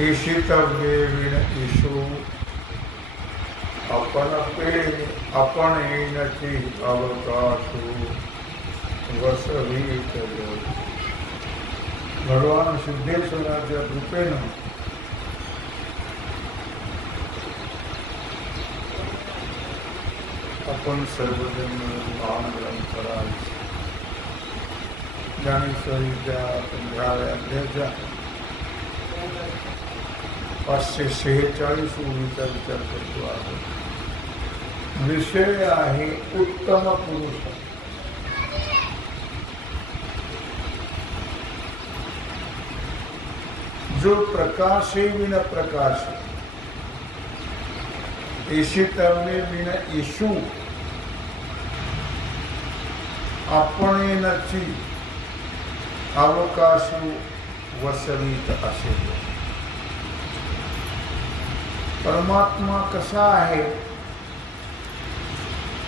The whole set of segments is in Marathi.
ईशितव्ये विन ईशु अपनेनची अवकाशु वसवीत। भगवान सिद्धेश्वराच्या कृपेनं आपण सर्वजण महान ग्रंथराज ज्ञानेश्वरीच्या 15व्या अध्यायाच्या 546 ओळीचा विचार करतो आहोत। विषय आहे उत्तम पुरुष। जो प्रकाशे विन प्रकाश, ईशितव्ये विन ईशु, आपणेनची अवकाशु वसवीत असेल। परमात्मा कसा आहे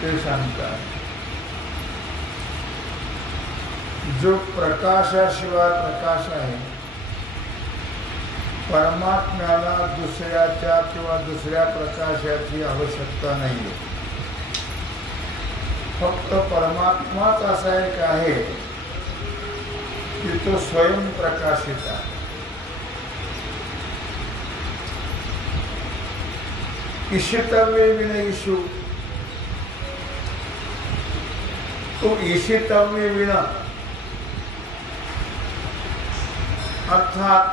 ते सांगतात। जो प्रकाशाशिवाय प्रकाश आहे, परमात्म्याला दुसऱ्याच्या किंवा दुसऱ्या प्रकाशाची आवश्यकता नाही। फक्त परमात्माच असा एक आहे की तो स्वयं प्रकाशित आहे। ईशितव्ये विन ईशु, तो ईशितव्ये विन अर्थात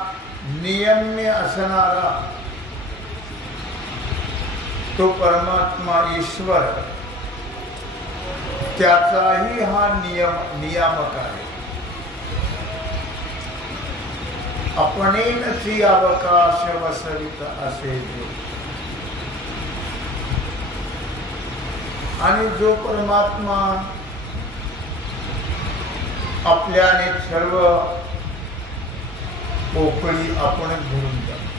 नियम्य असणारा तो परमात्मा ईश्वर, त्याचाही हा नियामक आहे। आपणेनची अवकाश वसवित असेल। आणि जो परमात्मा आपल्याने सर्व पोकळी आपणच भरून जातो,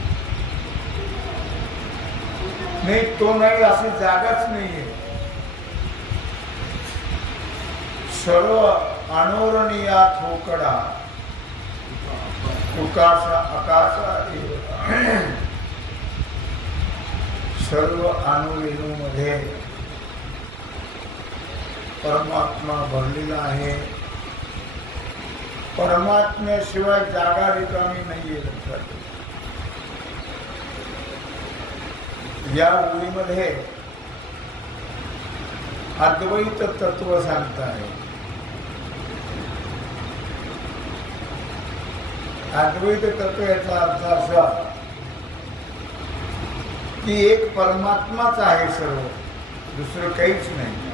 नाही तो नाही अशी जागाच नाहीये। सर्व अनोरणीया ठोकडा उकाशा आकाशा सर्व अणुरेणूमध्ये परमात्मा भरलेला आहे। परमात्म्याशिवाय जागा रिकामी नाहीये। लक्षात या ओळीमध्ये अद्वैत तत्व सांगताय। अद्वैत तत्व याचा अर्थ असा की एक परमात्माच आहे, सर्व दुसरं काहीच नाही।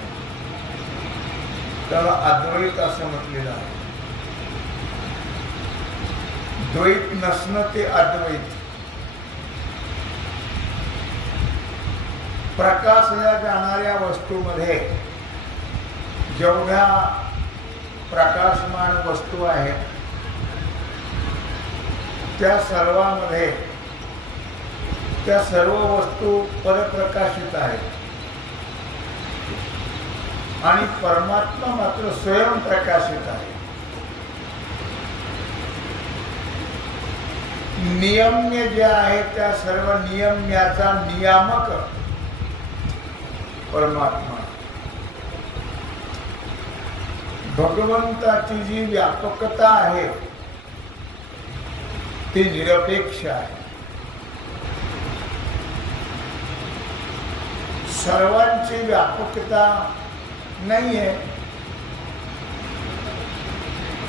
त्याला अद्वैत असं म्हटलेलं आहे। द्वैत नसणं ते अद्वैत। प्रकाशल्या जाणाऱ्या वस्तूमध्ये जेवढ्या प्रकाशमान वस्तू आहेत त्या सर्वांमध्ये त्या सर्व वस्तू परप्रकाशित आहेत आणि परमात्मा मात्र स्वयं प्रकाशित आहे। नियम्य जे आहे त्या सर्व नियम्याचा नियामक परमात्मा। भगवंताची जी व्यापकता आहे ती निरपेक्ष आहे। सर्वांची व्यापकता नाही आहे,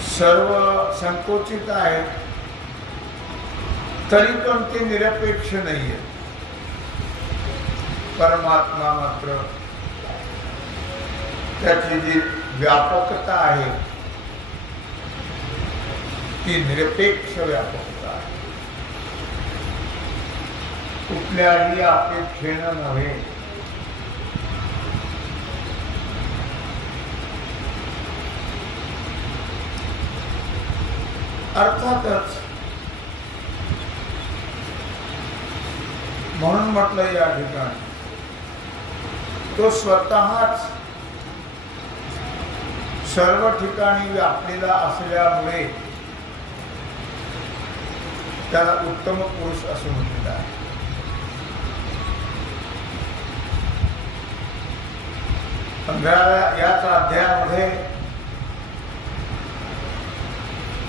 सर्व संकोचित आहेत, तरी पण ते निरपेक्ष नाही आहे. परमात्मा मात्र त्याची जी व्यापकता आहे ती निरपेक्ष व्यापकता आहे. कुठल्याही अपेक्षेनं नव्हे, अर्थातच म्हणून म्हटलं या ठिकाणी तो स्वतःच सर्व ठिकाणी व्यापलेला असल्यामुळे त्याला उत्तम पुरुष असं म्हटलेलं आहे. याच अध्यायामध्ये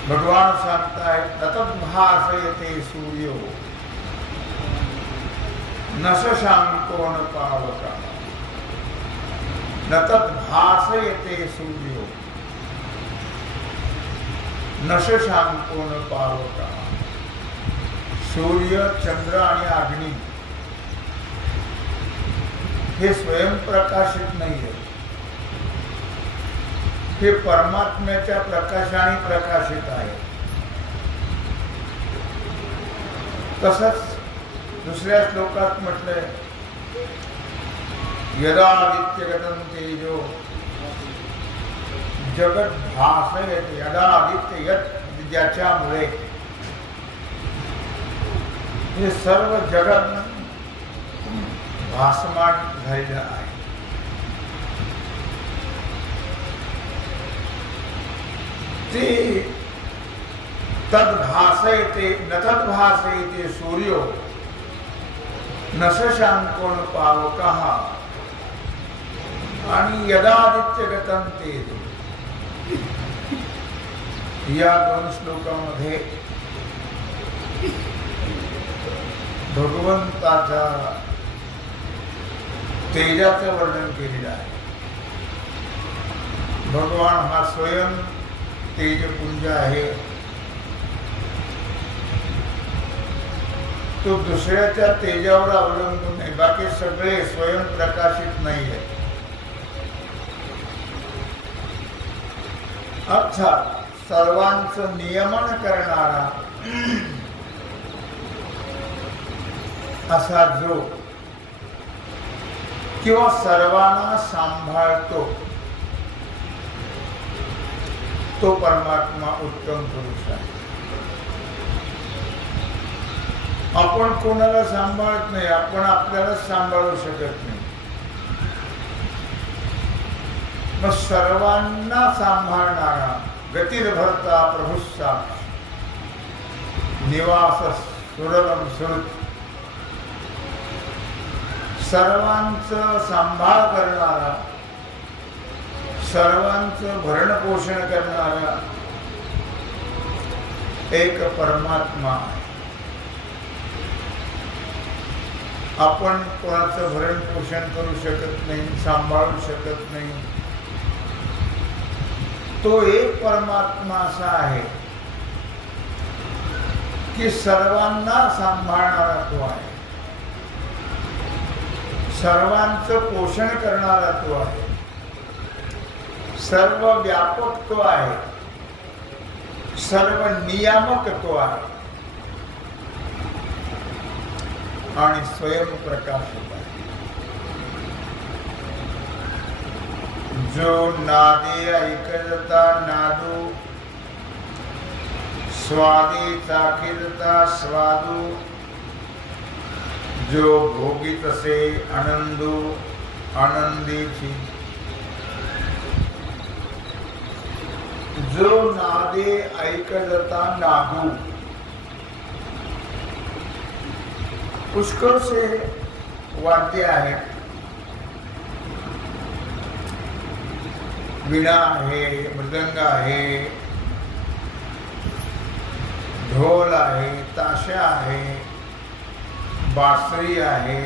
भगवान सांगतायत, तद्भासयते सूर्यो न शशांको न पावकः. न तद्भासयते सूर्यो न शशांको न पावकः. सूर्य, चंद्र आणि अग्नी हे स्वयंप्रकाशित नाही आहे, हे परमात्म्याच्या प्रकाशाने प्रकाशित आहे. तसंच दुसऱ्या श्लोकात म्हटलंय, यदादित्यगतं तेजो जगत भासयते. यदादित्य यत ज्याच्यामुळे हे सर्व जगत भासमान झालेलं आहे. ते तद्भासयते न तद्भासयते सूर्यो न शशांको न पावकः. आणि यदादित्यगतं तेजो या दोन श्लोकामध्ये भगवंताच्या तेजाचं वर्णन केलेलं आहे. भगवान हा स्वयं तेजपुंज आहे, तो दुसऱ्याच्या तेजावर अवलंबून नाही. बाकी सगळे स्वयंप्रकाशित नाही आहे. अर्थात सर्वांचं नियमन करणारा असा जो किंवा सर्वांना सांभाळतो तो परमात्मा उत्तम पुरुष आहे. आपण कोणाला सांभाळत नाही, आपण आपल्याला सांभाळू शकत नाही. मग सर्वांना सांभाळणारा गतिर्भर्ता प्रभुस्सा निवास सुरलम सुरत, सर्वांचं सांभाळ करणारा, सर्वांचं भरण पोषण करणारा एक परमात्मा आहे. आपण कोणाचं भरण पोषण करू शकत नाही, सांभाळू शकत नाही. तो एक परमात्मा असा आहे की सर्वांना सांभाळणारा तो आहे, सर्वांचं पोषण करणारा तो आहे, सर्व व्यापक तो आहे, सर्व नियामक तो आहे आणि स्वयंप्रकाशित आहे. जो नादे ऐकता नादू, स्वादे चाखिरता स्वादू, जो भोगित से आनंदो आनंदीची. जो नादे ऐकता नादू, पुष्कळ से वाद्य आहेत. वीणा आहे, मृदंग आहे, ढोल आहे, ताशा आहे, बासरी आहे,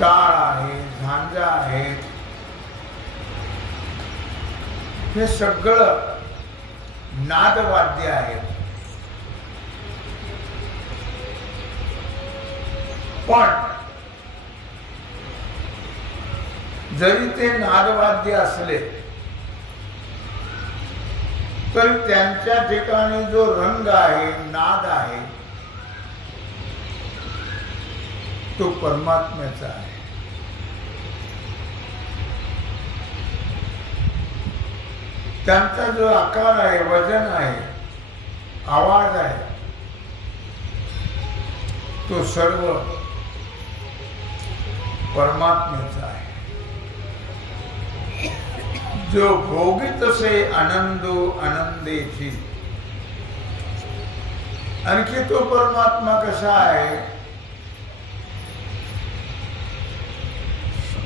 टाळ आहे, झांजा आहे, हे सगळं नादवाद्य आहेत. पण जरी ते नादवाद्य असले तर त्यांच्या ठिकाणी जो रंग आहे, नाद आहे, तो परमात्म्याचा आहे. त्यांचा जो आकार आहे, वजन आहे, आवाज आहे, तो सर्व परमात्म्याचा आहे. जो भोगित से आनंदो आनंदेची. आणखी तो परमात्मा कसा आहे?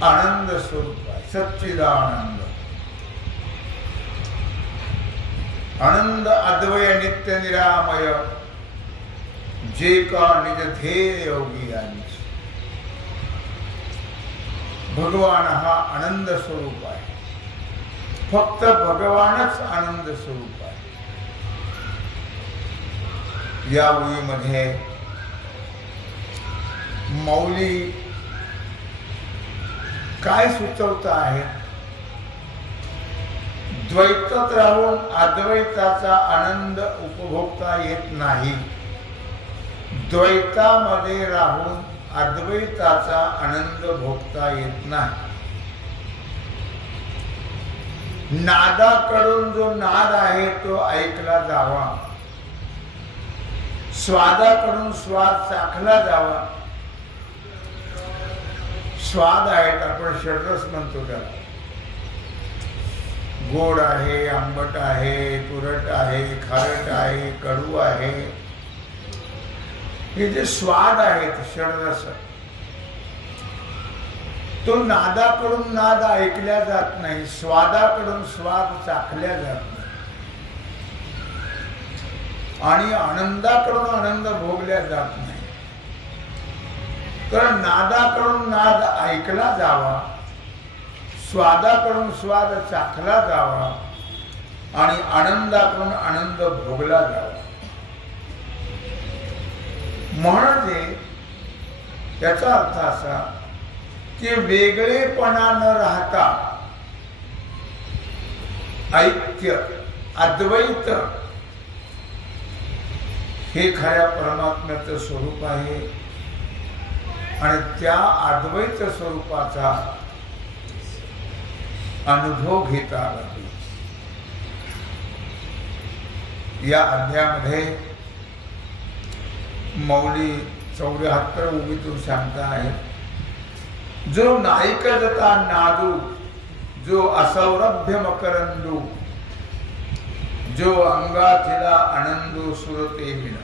आनंद स्वरूप आहे, सच्चिदानंद. आनंद अद्वय नित्य निरामय, जे का निज ध्येय योगी यांची. भगवान हा आनंद स्वरूप आहे. फक्त भगवानच आनंद स्वरूप आहे. या ओळीमध्ये मौली काय सुचवत आहेत? द्वैतात राहून अद्वैताचा आनंद उपभोगता येत नाही. द्वैतामध्ये राहून अद्वैताचा आनंद भोगता येत नाही. नादाकडून जो नाद आहे तो ऐकला जावा, स्वादाकडून स्वाद चाखला जावा. स्वाद आहेत, आपण षड्रस म्हणतो त्याला. गोड आहे, आंबट आहे, तुरट आहे, खारट आहे, कडू आहे. हे जे स्वाद आहेत षड्रस, तो नादाकडून नाद ऐकल्या जात नाही, स्वादाकडून स्वाद चाखल्या जात नाही, आणि आनंदाकडून आनंद भोगल्या जात नाही. तर नादाकडून नाद ऐकला जावा, स्वादाकडून स्वाद चाखला जावा, आणि आनंदाकडून आनंद भोगला जावा. म्हणजे याचा अर्थ असा की वेगळेपणा न राहता ऐक्य, अद्वैत हे खऱ्या परमात्म्याचं स्वरूप आहे. आणि त्या अद्वैत स्वरूपाचा अनुभव घेता आला. या अध्यायामध्ये मौली 74 ओळीतून सांगता आहे, जो नायिकजता नादू, जो असौरभ्य मकरंदू, जो अंगाथिला आनंदो सुरते विन.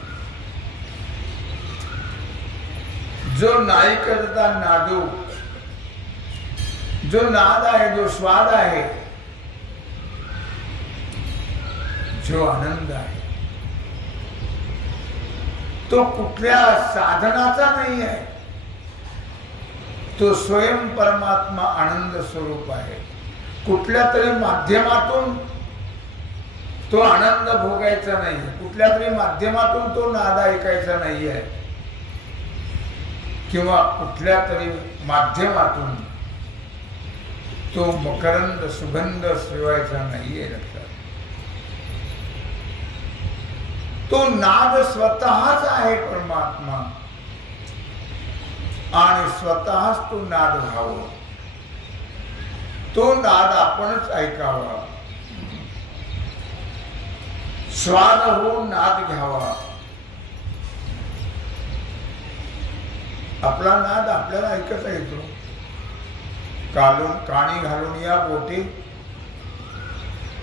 जो नायिकजता नादू, जो नाद आहे, जो स्वाद आहे, जो आनंद आहे, तो कुठल्या साधनाचा नाही आहे. तो स्वयं परमात्मा आनंद स्वरूप आहे. कुठल्या तरी माध्यमातून तो आनंद भोगायचा नाही, कुठल्या तरी माध्यमातून तो नाद ऐकायचा नाही आहे, किंवा कुठल्या तरी माध्यमातून तो मकरंद सुगंध सेवायचा नाहीये. लक्षात, तो नाद स्वतःच आहे परमात्मा, आणि स्वतःच तो नाद घ्यावा. तो नाद आपणच ऐकावा, स्वाद होऊन नाद घ्यावा. आपला नाद आपल्याला ऐकता येतो. काणी घालून या बोटी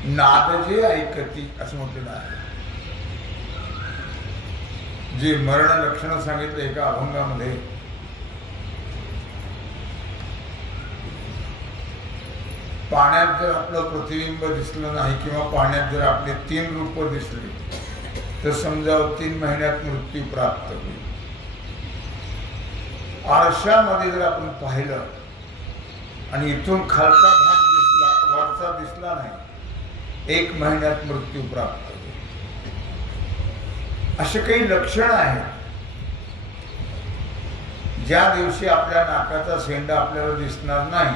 नाद जे ऐकती असं म्हटलेलं आहे. जे मरण लक्षण सांगितलं एका अभंगामध्ये, पाण्यात जर आपलं प्रतिबिंब दिसलं नाही किंवा पाण्यात जर आपले 3 रूप दिसली तर समजा 3 महिन्यात मृत्यू प्राप्त होईल. आरशामध्ये जर आपण पाहिलं आणि इथून खालचा भाग दिसला, वरचा दिसला नाही, 1 महिन्यात मृत्यू प्राप्त होतो. असे काही लक्षण आहेत. ज्या दिवशी आपल्या नाकाचा शेंडा आपल्याला दिसणार नाही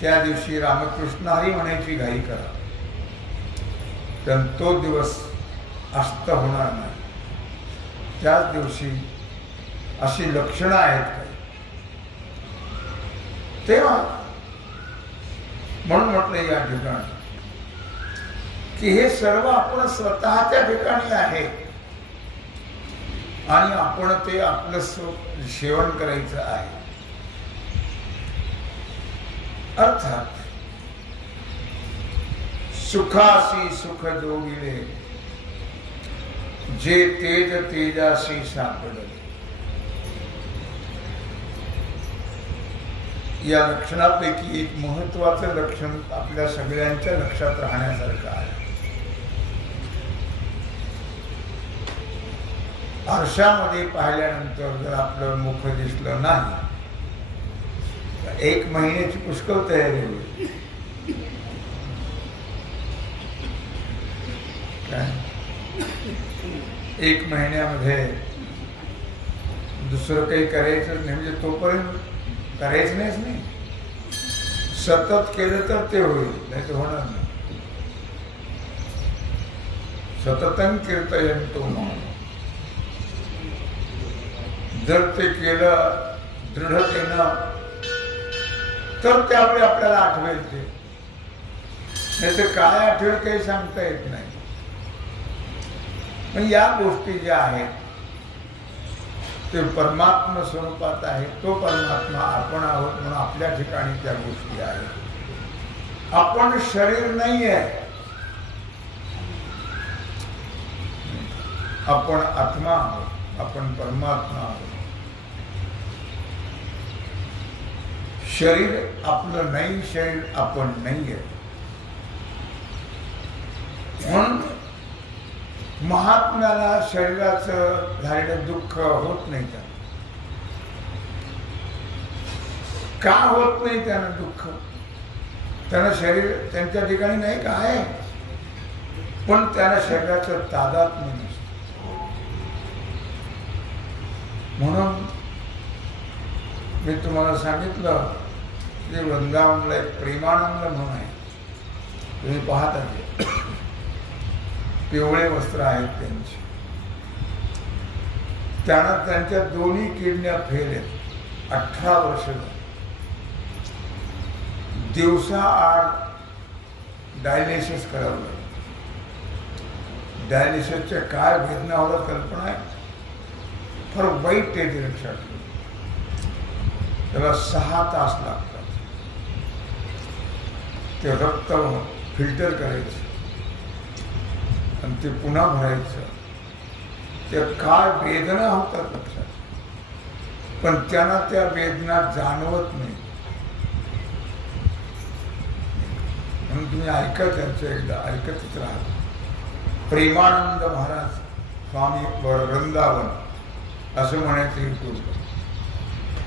त्या दिवशी रामकृष्ण हरी म्हणायची घाई करा, पण तो दिवस अस्त होणार नाही. त्याच दिवशी अशी लक्षणं आहेत काही. तेव्हा म्हणून म्हटलं या ठिकाणी की हे सर्व आपण स्वतःच्या ठिकाणी आहे आणि आपण ते आपलं सेवन करायचं आहे. अर्थात सुखासी सुख जोगिले, जे तेज तेजासी सापडले. या लक्षणापैकी एक महत्वाचं लक्षण आपल्या सगळ्यांच्या लक्षात राहण्यासारखं आहे. आरशामध्ये पाहिल्यानंतर जर आपलं मुख दिसलं नाही, 1 महिन्याची पुष्कळ तयारी होईल. काय 1 महिन्यामध्ये दुसरं काही करायचं नाही, म्हणजे तोपर्यंत करायचं नाहीच नाही. सतत केलं तर ते होईल, नाही तर होणार नाही. सततं कीर्तयन्तो मां, जर ते केलं दृढतेनं तर त्यावेळी आपल्याला आठवेल ते, नाही तर काय आठवेल काही सांगता येत नाही. पण या गोष्टी ज्या आहेत ते परमात्मा स्वरूपात आहे. तो परमात्मा आपण आहोत म्हणून आपल्या ठिकाणी त्या गोष्टी आहेत. आपण शरीर नाही आहे, आपण आत्मा आहोत, आपण परमात्मा आहोत. शरीर आपलं नाही, शरीर आपण नाही आहे. म्हणून महात्म्याला शरीराचं झालेलं दुःख होत नाही. का होत नाही त्यांना दुःख? त्यांना शरीर त्यांच्या ठिकाणी नाही का आहे, पण त्यांना शरीराचं तादात्म्य नसतं. म्हणून मी तुम्हाला सांगितलं की वृंदावनला एक प्रेमानंद म्हणून आहे, तुम्ही पाहता ते पिवळे वस्त्र आहेत त्यांची. त्यांना त्यांच्या दोन्ही किडण्या फेल आहेत. 18 वर्ष दिवसा 8 डायलिसिस करावं लागतं. डायलिसिसच्या काय वेदना होतात कल्पना आहे? फार वाईट आहे ते, लक्षात ठेवा. त्याला 6 तास लागतात. ते रक्त फिल्टर करायचं आणि ते पुन्हा भरायचं. त्या काय वेदना होतात लक्षात, पण त्यांना त्या वेदना जाणवत नाही. म्हणून तुम्ही ऐका त्यांचं, एकदा ऐकतच राहा. प्रेमानंद महाराज स्वामी वृंदावन असं म्हणायचं हेतू,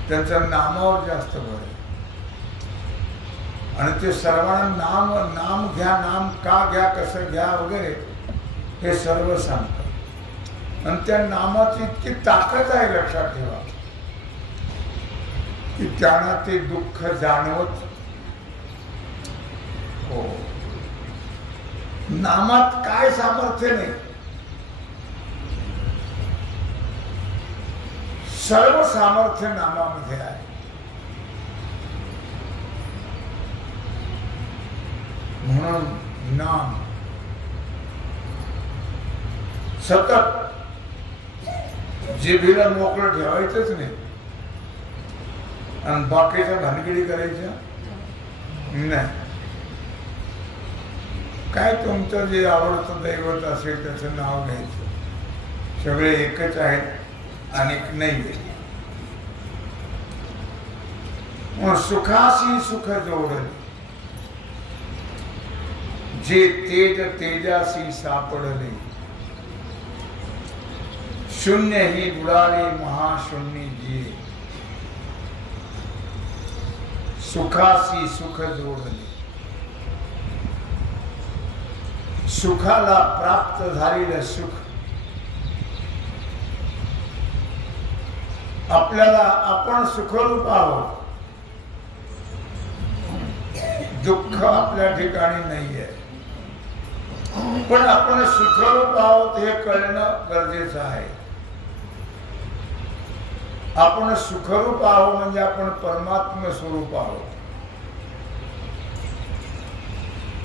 त्यांच्या नामावर जास्त भर आहे. आणि ते सर्वांना नाम घ्या, नाम का घ्या, कसं घ्या वगैरे हे सर्व सांगतात. आणि त्या नामाची इतकी ताकद आहे लक्षात ठेवा की त्यांना ते दुःख जाणवत. हो, नामात काय सामर्थ्य नाही, सर्व सामर्थ्य नामामध्ये आहे. म्हणून नाम सतत जिभेला मोकळं ठेवायचंच नाही आणि बाकीच्या भानगडी करायच्या नाही. काय तुमचं जे आवडतं दैवत असेल त्याचं नाव घ्यायचं. सगळे एकच आहेत, अनेक नाही. मग सुखासी सुख जोडले, जे तेज तेजासी सापडले. शून्य ही बुडाले महाशून्य जी, सुखासी सुख जोडले, सुखाला प्राप्त झालेलं सुख आपल्याला, आपण सुखरूप आहोत, दुःख आपल्या ठिकाणी नाहीये, पण आपण सुखरूप आहोत हे कळणं गरजेचं आहे. आपण सुखरूप आहोत म्हणजे आपण परमात्म स्वरूप आहोत,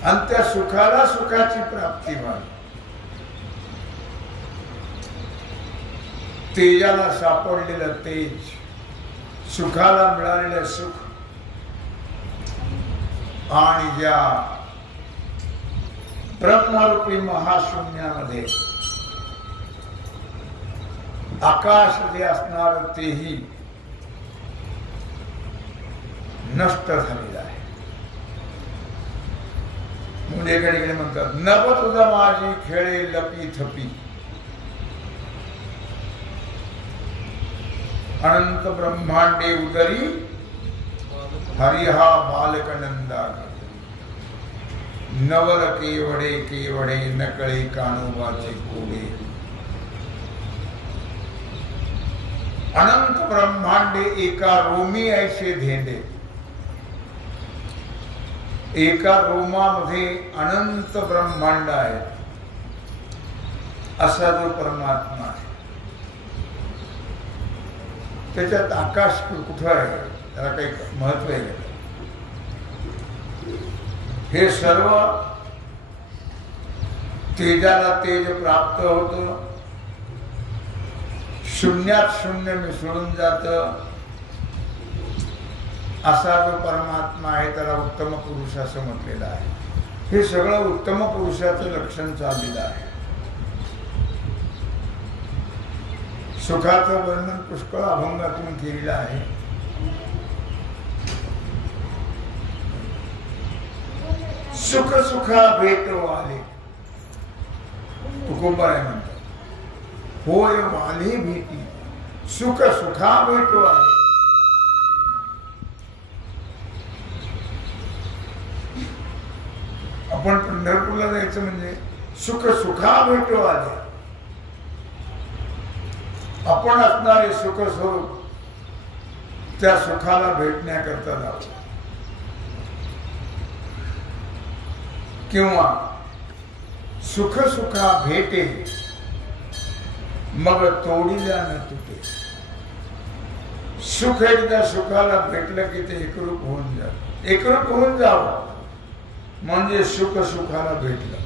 आणि त्या सुखाला सुखाची प्राप्ती व्हावी. तेजाला सापडलेलं तेज, सुखाला मिळालेलं सुख, आणि ज्या ब्रह्मरूपी महाशून्यामध्ये आकाश जे असणार तेही नष्ट झालेलं आहे. म्हणून एकडे म्हणतात, नभ तुझा माझी खेळे लपी थपी, अनंत ब्रह्मांडे उदरी हरिहा बालक नंदा, नवल केवडे केवडे नकळे कानोबाचे कोडे. अनंत ब्रह्मांडे एका रोमी ऐसे धेंडे, एका रोमामध्ये अनंत ब्रह्मांड आहे, असा जो परमात्मा आहे. त्याच्यात आकाश कुठं आहे, त्याला काही महत्व आहे का? हे सर्व तेजाला तेज प्राप्त होतं, शून्यात शून्य मिसळून जातं, असा जो परमात्मा आहे त्याला उत्तम पुरुष असं म्हटलेलं आहे. हे सगळं उत्तम पुरुषाचं लक्षण चाललेलं आहे. सुखाचं वर्णन पुष्कळ अभंगातून केलेलं आहे. सुख सुखा भेटवाले, तुकोबाराय म्हणतात, होय वाले भेटी सुख सुखा भेटवाले. आपण पंढरपूरला जायचं म्हणजे सुख सुखा भेटवाले, आपण असणारे सुख स्वरूप त्या सुखाला भेटण्याकरता जावं. किंवा सुख सुखा भेटे मग तोडीला न तुटे. सुख एकदा सुखाला भेटलं की ते एकरूप होऊन जात, एकरूप होऊन जावं म्हणजे सुख सुखाला भेटलं,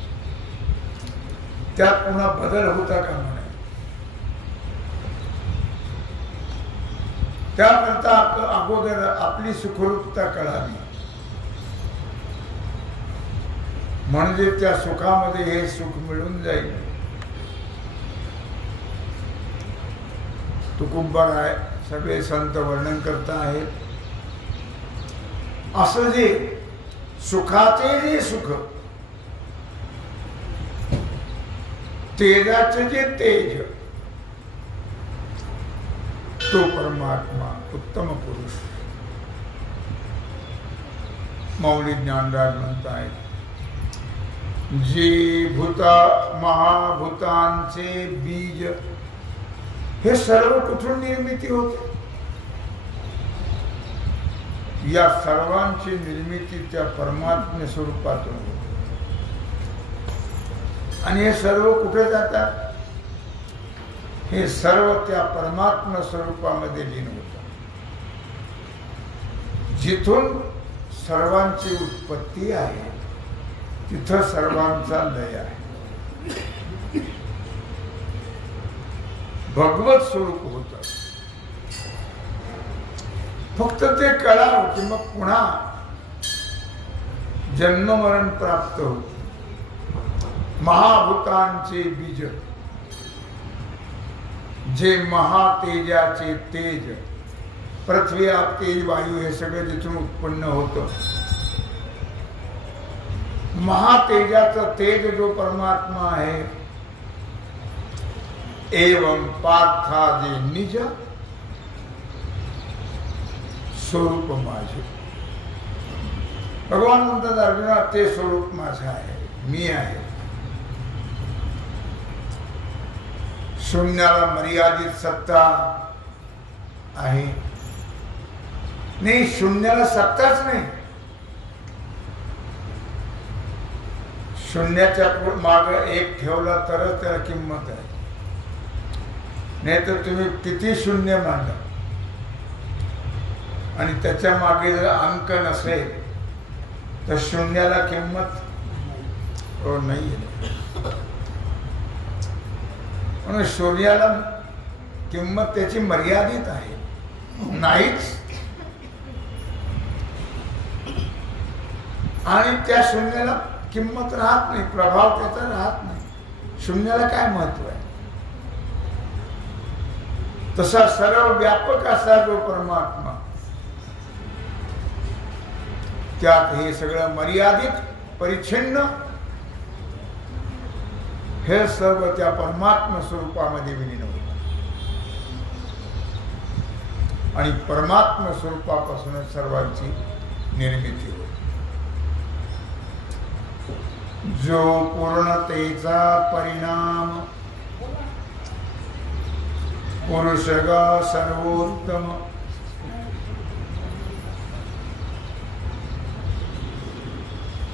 त्यात पुन्हा बदल होता का म्हणे. त्याकरता अगोदर आपली सुखरूपता कळावी, म्हणजे त्या सुखामध्ये हे सुख मिळून जाईल. तुकोबाराय सगळे संत वर्णन करता आहेत. असं जे सुखाचे जे सुख, तेजाचे जे तेज, तो परमात्मा उत्तम पुरुष. मौली ज्ञानराज म्हणतायत, जे भूता महाभूतांचे बीज, हे सर्व कुठून निर्मिती होते? या सर्वांची निर्मिती त्या परमात्मे स्वरूपातून होते. आणि हे सर्व कुठे जातात? हे सर्व त्या परमात्मा स्वरूपामध्ये लीन होतात, जिथून सर्वांची उत्पत्ती आहे तिथं सर्वांचा लय आहे. भगवत स्वरूप होतं. फक्त ते कळावं की मग पुन्हा जन्म मरण प्राप्त होत. महाभूतांचे बीज, जे महातेजाचे तेज, पृथ्वी आप तेज वायू हे सगळं जिथून उत्पन्न होतं. महातेजाचं तेज जो परमात्मा आहे, एवं पार्थादे निज स्वरूप माझे. भगवान म्हणतात अर्जुना ते स्वरूप माझं आहे, मी आहे. शून्याला मर्यादित सत्ता आहे नाही, शून्याला सत्ताच नाही. शून्याच्या माग एक ठेवला तरच त्याला किंमत आहे, नाही तर तुम्ही किती शून्य मांडा आणि त्याच्या मागे जर अंक नसेल तर शून्याला किंमत नाही. म्हणून शून्याला किंमत त्याची मर्यादित आहे, नाहीच. आणि त्या शून्याला किंमत राहत नाही, प्रभाव त्याचा राहत नाही. शून्याला काय महत्व आहे? तसा सर्व व्यापक असा जो परमात्मा, त्यात हे सगळं मर्यादित परिच्छिन्न हे सर्व त्या परमात्मा स्वरूपामध्ये विलीन होत आणि परमात्मा स्वरूपापासूनच सर्वांची निर्मिती होते. जो पूर्णतेचा परिणाम पुरुषगा सर्वोत्तम,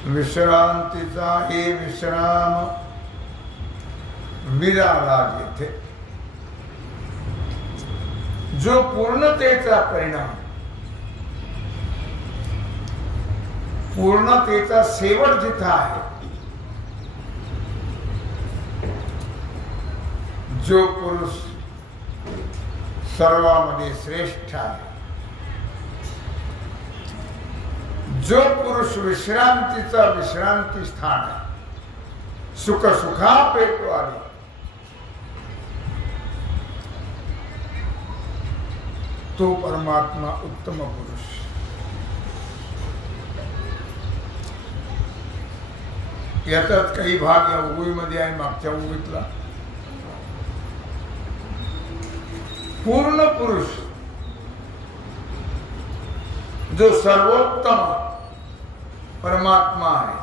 विश्रांतीचा हे विश्राम विराला येथे. जो पूर्णतेचा परिणाम, पूर्णतेचा शेवट जिथं आहे, जो पुरुष सर्वांमध्ये श्रेष्ठ आहे, जो पुरुष विश्रांतीचा विश्रांती स्थान आहे, सुख सुखापेतो आली, तो परमात्मा उत्तम पुरुष. याच्यात काही भाग या उगीमध्ये आहे, मागच्या उगीतला. पूर्ण पुरुष जो सर्वोत्तम परमात्मा आहे.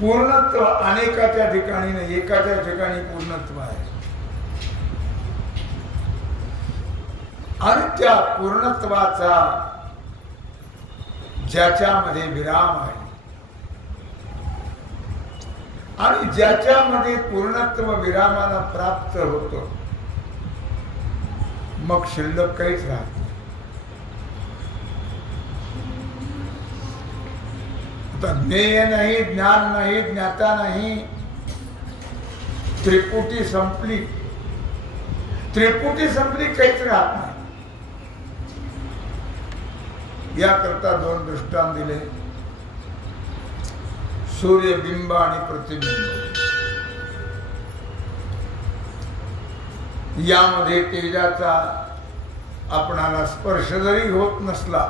पूर्णत्व अनेकाच्या ठिकाणी नाही, एकाच्या ठिकाणी पूर्णत्व आहे. आणि त्या पूर्णत्वाचा ज्याच्यामध्ये विराम आहे आणि ज्याच्यामध्ये पूर्णत्व विरामाला प्राप्त होतो, मग शिल्लक काहीच राहत नाही. आता ज्ञेय नाही, ज्ञान नाही, ज्ञाता नाही, त्रिपुटी संपली. त्रिपुटी संपली, काहीच राहत नाही. याकरता दोन दृष्टांत दिले, सूर्यबिंब आणि प्रतिबिंब. यामध्ये तेजाचा आपणाला स्पर्श जरी होत नसला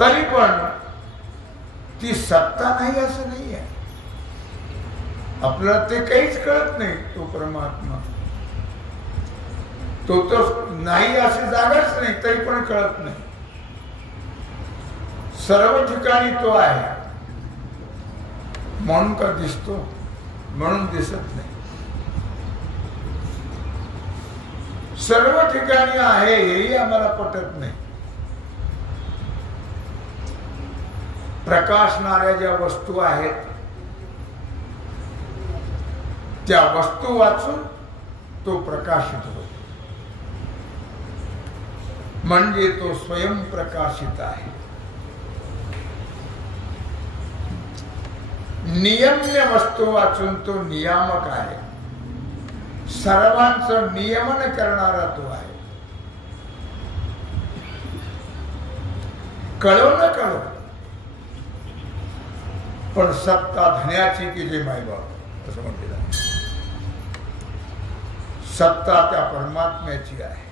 तरी पण ती सत्ता नाही असं नाही आहे. आपल्याला ते काहीच कळत नाही. तो परमात्मा तो नाही अशी जागाच नाही, तरी पण कळत नाही. सर्व ठिकाणी तो आहे म्हणून का दिसतो, म्हणून दिसत नाही. सर्व ठिकाणी आहे हेही आम्हाला पटत नाही. प्रकाशणाऱ्या ज्या वस्तू आहेत त्या वस्तू वाचून तो प्रकाशित होतो, म्हणजे तो स्वयंप्रकाशित आहे. नियम्य वस्तू वाचून तो नियामक आहे. सर्वांचं नियमन करणारा तो आहे. कळो न कळो पण सत्ता धन्याची की जे मायबाप असं म्हटलेलं आहे. सत्ता त्या परमात्म्याची आहे.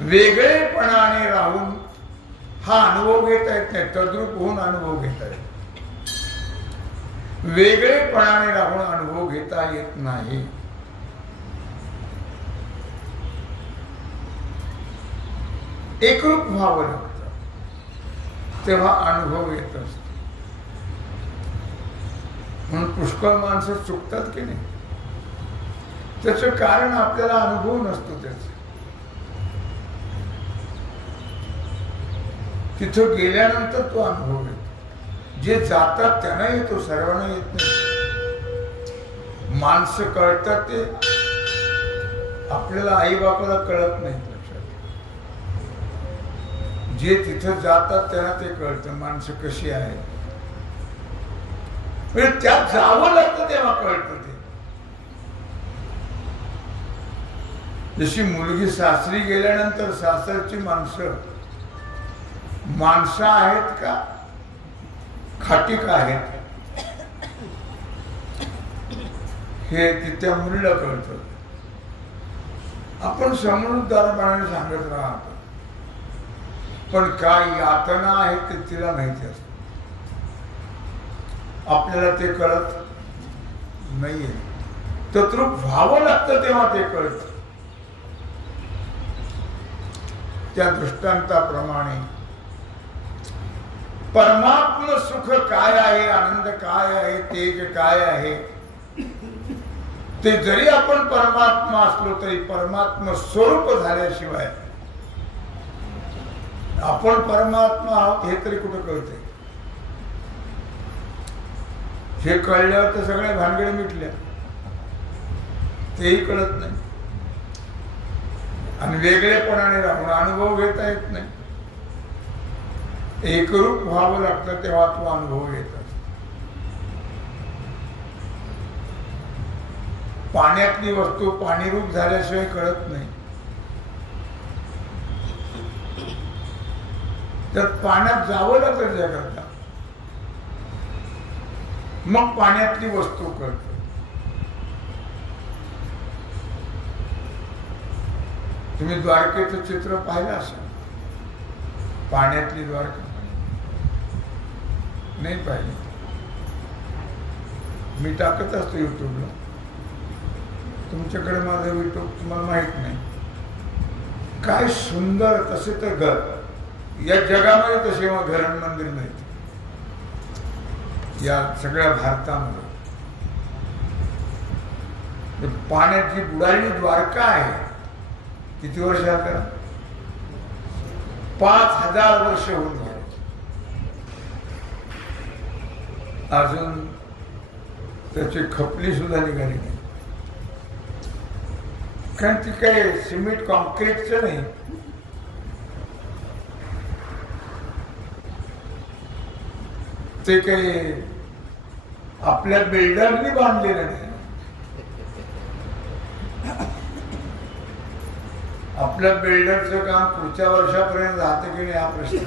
वेगळेपणाने राहून हा अनुभव घेता येत नाही, तद्रूप होऊन अनुभव घेता येत. वेगळेपणाने राहून अनुभव घेता येत नाही. एकरूप व्हावं लागतं, तेव्हा अनुभव येत असतो. म्हणून पुष्कळ माणसं चुकतात की नाही, त्याचं कारण आपल्याला अनुभव नसतो. त्याचा तिथं गेल्यानंतर तो अनुभव येतो. जे जातात त्यांना येतो, सर्वांना येत नाही. माणसं कळतात ते आपल्याला आई बापाला कळत नाही. लक्षात, जे तिथं जातात त्यांना ते कळतं माणसं कशी आहे. त्यात जावं लागतं तेव्हा कळतं ते. जशी मुलगी सासरी गेल्यानंतर सासरची माणसं माणसं आहेत का खाटीक आहेत हे तिथे मुलीला कळतं. आपण समजूतदारपणाने सांगत राहतो, पण काय यातना आहेत ते तिला माहिती असत, आपल्याला ते कळत नाहीये. तद्रूप व्हावं लागतं तेव्हा ते कळतं. त्या दृष्टांताप्रमाणे परमात्म सुख काय आहे, आनंद काय आहे, तेज काय आहे, ते जरी आपण परमात्मा असलो तरी परमात्मा स्वरूप झाल्याशिवाय आपण परमात्मा आहोत हे तरी कुठं कळते. हे कळल्यावर तर सगळ्या भानगडी मिटल्या, तेही कळत नाही. आणि वेगळेपणाने राहून अनुभव घेता येत नाही. एकरूप व्हावं लागतं तेव्हा तो अनुभव येत असतो. पाण्यातली वस्तू पाणीरूप झाल्याशिवाय कळत नाही. तर पाण्यात जावं लागतं त्याकरता, मग पाण्यातली वस्तू कळते. तुम्ही द्वारकेचं चित्र पाहिलं असेल, पाण्यातली द्वारका नाही पाहिली. मी टाकत असतो युट्यूबला. तुमच्याकडे माझं युट्यूब तुम्हाला माहित नाही. काय सुंदर, तसे तर घर या जगामध्ये तसे घर मंदिर नाही या सगळ्या भारतामध्ये. पाण्यात जी बुडालेली द्वारका आहे, किती वर्ष आता? 5000 वर्ष होऊन गेले. अजून त्याची खपली सुद्धा निघाली नाही. कारण ती काही सिमेंट कॉन्क्रीटचं नाही, ते काही आपल्या बिल्डरनी बांधलेलं नाही. आपल्या बिल्डरचं काम पुढच्या वर्षापर्यंत राहतं की नाही हा प्रश्न.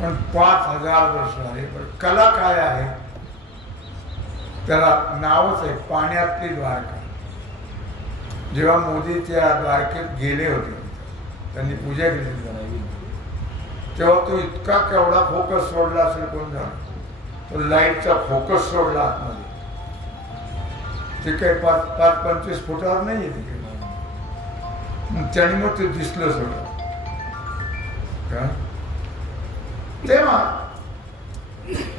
पण 5000 वर्ष झाले. पण कला काय आहे, त्याला नावच आहे पाण्यातली द्वारका. जेव्हा मोदी त्या द्वारकेत गेले होते, त्यांनी पूजा केली, तेव्हा तो इतका केवढा फोकस सोडला असेल कोण जाण. तो लाईटचा फोकस सोडला आतमध्ये. ते काही 5-25 फुटावर नाही आहे तिकडे. त्याने मग ते दिसलं सगळं. तेव्हा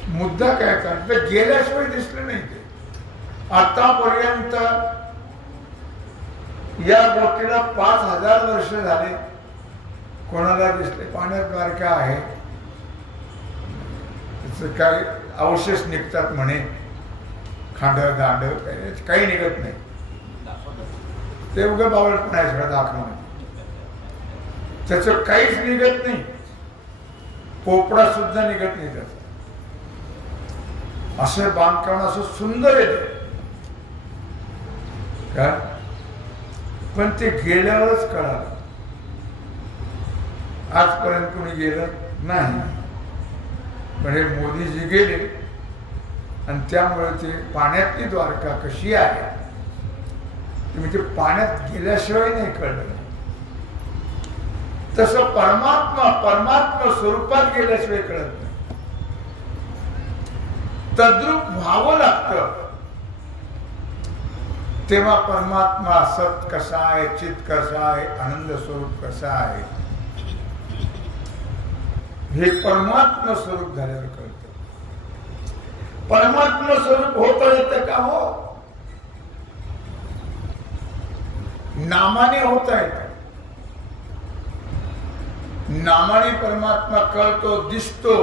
मुद्दा काय तर गेल्याशिवाय दिसलं नाही. ते आतापर्यंत या गोष्टीला 5000 वर्ष झाले, कोणाला दिसले पाण्यात द्वारका आहे. त्याच काही अवशेष निघतात म्हणे, खांड दांड काही निघत नाही. ते उगा बावळट नाही सगळं दाखवणं. त्याचं काहीच निघत नाही, पोपडा सुद्धा निघत नाही त्याचं. असं बांधकाम असं सुंदर येते का, पण ते गेल्यावरच कळालं. आजपर्यंत कोणी गेलं नाही. पण हे मोदीजी गेले आणि त्यामुळे ते पाण्यातली द्वारका कशी आहे तुम्ही ते पाण्यात गेल्याशिवाय नाही कळलं. तसं परमात्मा स्वरूपात गेल्याशिवाय कळत नाही. तद्रूप व्हावं लागतं तेव्हा परमात्मा सत कसा आहे, चित कसा आहे, आनंद स्वरूप कसा आहे हे परमात्मा स्वरूप झाल्यावर कळतं. परमात्मा स्वरूप होता येतं का? हो, नामाने होता येतं. नामाने परमात्मा कळतो, दिसतो.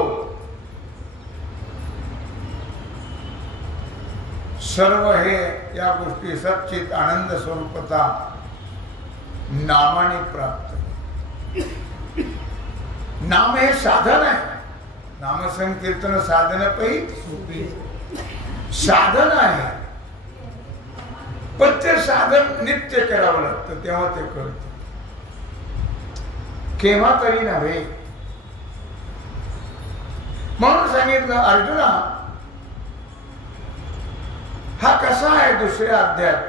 सर्व हे या गोष्टी सच्चित आनंद स्वरूपता नामाने प्राप्त. नाम हे साधन आहे. नामसंकीर्तन साधन पैकी साधन आहे, पण ते साधन नित्य करावं लागतं, तेव्हा ते कळतं. केव्हा तरी नव्हे. म्हणून सांगितलं अर्जुना हा कसा आहे. दुसऱ्या अध्यायात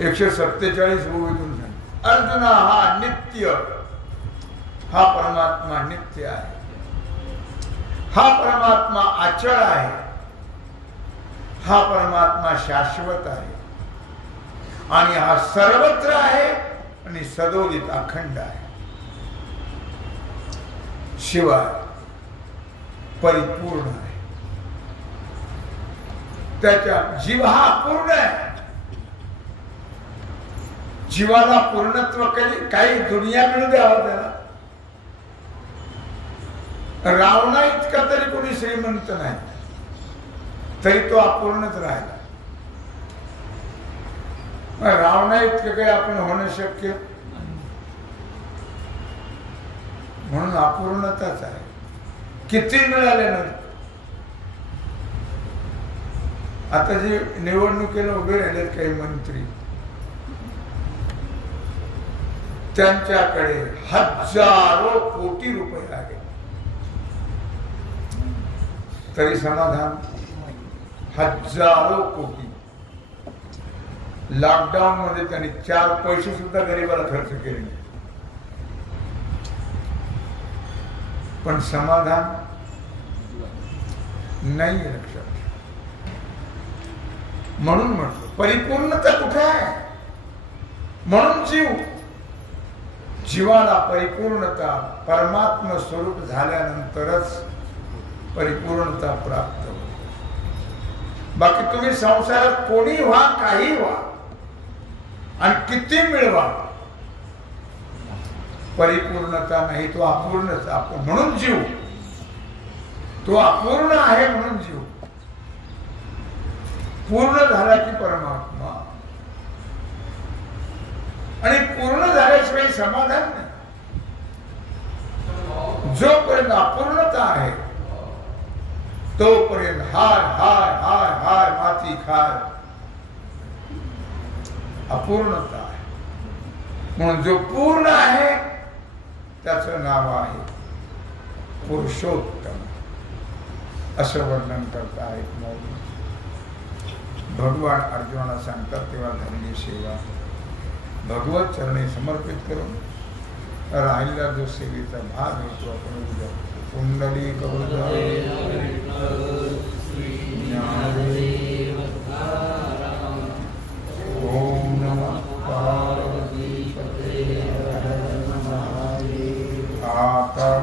147 ओळीतून सांग. अर्जुना हा नित्य, हा परमात्मा नित्य आहे. हा परमात्मा अचळ आहे. हा परमात्मा शाश्वत आहे आणि हा सर्वत्र आहे आणि सदोदित अखंड आहे. शिवाय परिपूर्ण आहे. त्याच्या जीव हा पूर्ण आहे. जीवाला पूर्णत्व कधी काही दुनिया मिळू द्यावं त्याला. रावणा इतका तरी कोणी श्रीमंत नाही, तरी तो अपूर्णच राहिला. रावणा इतकं काही आपण होणं शक्य, म्हणून अपूर्णताच आहे. किती मिळाले ना. आता जे निवडणुकीला उभे राहिलेत काही मंत्री, त्यांच्याकडे हजारो कोटी रुपये आहेत, तरी समाधान. हजारो कोटी. लॉकडाऊन मध्ये त्यांनी 4 पैसे सुद्धा गरीबाला खर्च केले नाही, पण समाधान नाही लक्षात. म्हणून म्हणतो परिपूर्णता कुठे आहे. म्हणून जीवाला परिपूर्णता परमात्मा स्वरूप झाल्यानंतरच परिपूर्णता प्राप्त होते. बाकी तुम्ही संसारात कोणी व्हा, काही व्हा आणि किती मिळवा, परिपूर्णता नाही. तो अपूर्णच. म्हणून जीव तो अपूर्ण आहे. म्हणून जीव पूर्ण झाला की परमात्मा. आणि पूर्ण झाल्याशिवाय समाधान नाही. जोपर्यंत अपूर्णता आहे तोपर्यंत हाय हाय हाय हाय माती खाय. अपूर्णता आहे. म्हणून जो पूर्ण आहे त्याचं नाव आहे पुरुषोत्तम, असं वर्णन करता आहेत मौली. भगवान अर्जुनाला सांगतात तेव्हा धरणी सेवा भगवत चरणी समर्पित करून राहिलेला जो सेवेचा भाग आहे तो आपण उद्या कुंडली ओम नमः पार्वती पते हर हर महादेव. आता